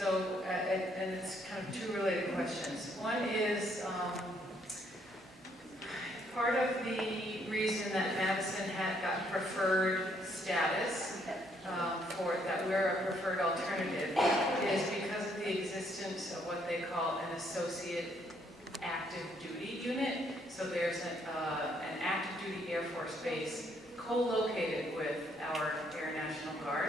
So, and it's kind of two related questions. One is, part of the reason that Madison had got preferred status, for that we're a preferred alternative, is because of the existence of what they call an associate active duty unit. So there's an active duty Air Force base co-located with our Air National Guard.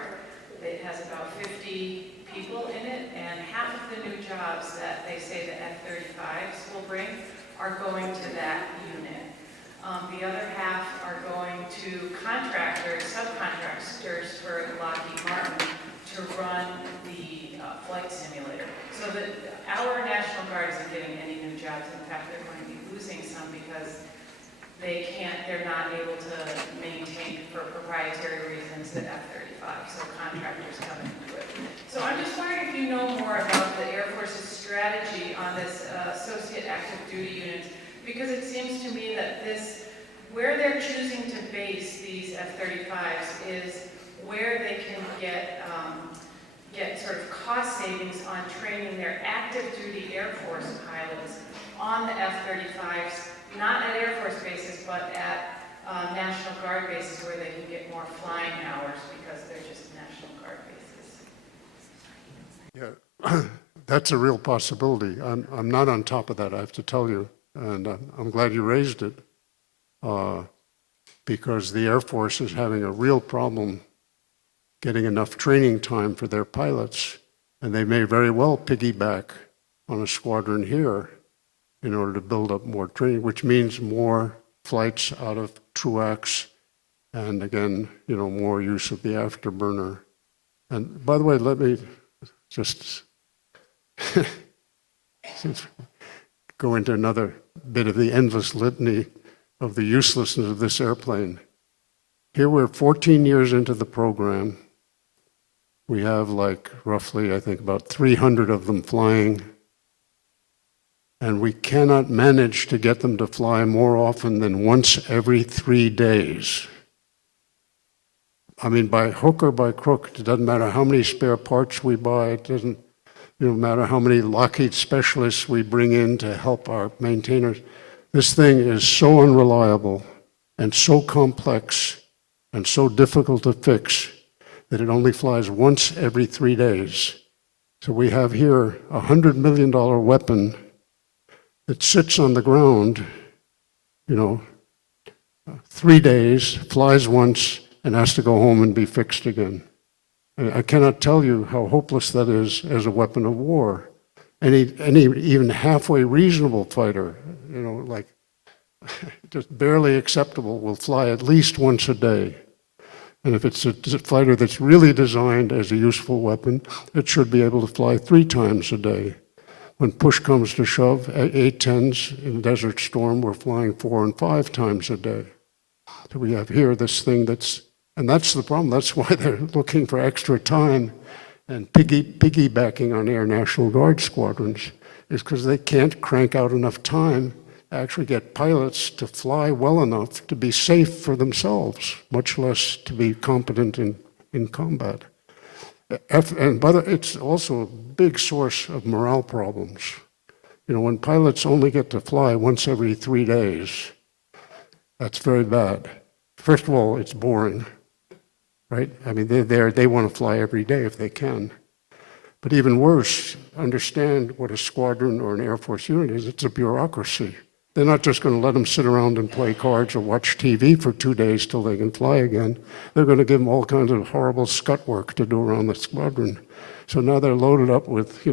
It has about 50 people in it, and half of the new jobs that they say the F-35s will bring are going to that unit. The other half are going to contractors, subcontractors for Lockheed Martin to run the flight simulator. So that our National Guard isn't getting any new jobs. In fact, they're going to be losing some because they're not able to maintain, for proprietary reasons, the F-35. So contractors come into it. So I'm just wondering if you know more about the Air Force's strategy on this associate active duty units, because it seems to me that where they're choosing to base these F-35s is where they can get sort of cost savings on training their active duty Air Force pilots on the F-35s, not at Air Force bases, but at National Guard bases where they can get more flying hours because they're just National Guard bases. Yeah, that's a real possibility. I'm not on top of that, I have to tell you, and I'm glad you raised it, because the Air Force is having a real problem getting enough training time for their pilots, and they may very well piggyback on a squadron here in order to build up more training, which means more flights out of Truax, and again, more use of the afterburner. And by the way, let me just go into another bit of the endless litany of the uselessness of this airplane. Here we're 14 years into the program. We have roughly, I think, about 300 of them flying. And we cannot manage to get them to fly more often than once every 3 days. I mean, by hook or by crook, it doesn't matter how many spare parts we buy, it doesn't matter how many Lockheed specialists we bring in to help our maintainers. This thing is so unreliable and so complex and so difficult to fix that it only flies once every 3 days. So we have here a $100 million weapon that sits on the ground, 3 days, flies once, and has to go home and be fixed again. I cannot tell you how hopeless that is as a weapon of war. Any even halfway reasonable fighter, just barely acceptable, will fly at least once a day. And if it's a fighter that's really designed as a useful weapon, it should be able to fly 3 times a day. When push comes to shove, A-10s in Desert Storm were flying 4 and 5 times a day. So we have here this thing and that's the problem. That's why they're looking for extra time and piggybacking on Air National Guard squadrons, is because they can't crank out enough time to actually get pilots to fly well enough to be safe for themselves, much less to be competent in combat. It's also a big source of morale problems. When pilots only get to fly once every 3 days, that's very bad. First of all, it's boring, right? I mean, they want to fly every day if they can. But even worse, understand what a squadron or an Air Force unit is. It's a bureaucracy. They're not just going to let them sit around and play cards or watch TV for 2 days till they can fly again. They're going to give them all kinds of horrible scut work to do around the squadron. So now they're loaded up with,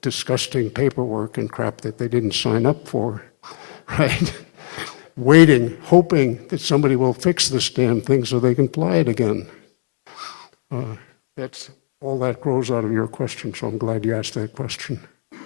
disgusting paperwork and crap that they didn't sign up for, right? Waiting, hoping that somebody will fix this damn thing so they can fly it again. That's all that grows out of your question, so I'm glad you asked that question.